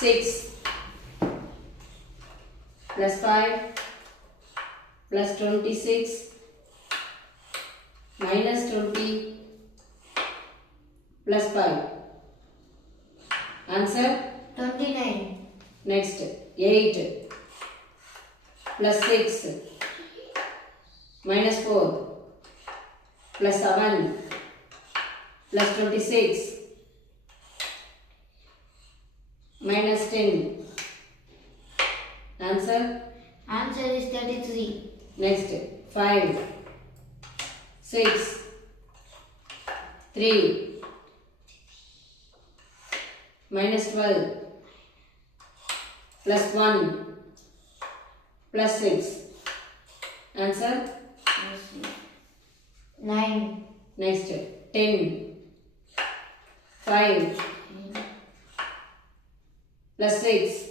6 plus 5 plus 26 minus 20 plus 5. Answer? 29. Next, 8 plus 6 minus 4 plus 7 plus 26 minus 10. Answer? Answer is 33. Next, 5 6 3 minus 12 plus 1 plus 6. Answer? 9. Next, 10 5 plus 6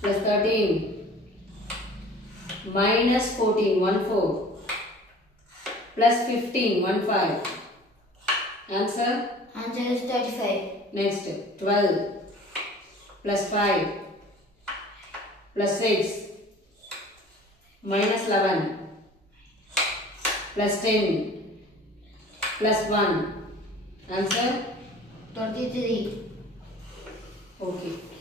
plus 13 minus 14 1 4 plus 15 1 5. Answer? Answer is 35. Next, 12 plus 5 plus 6 minus 11 plus 10 plus 1. Answer? 23. Okay.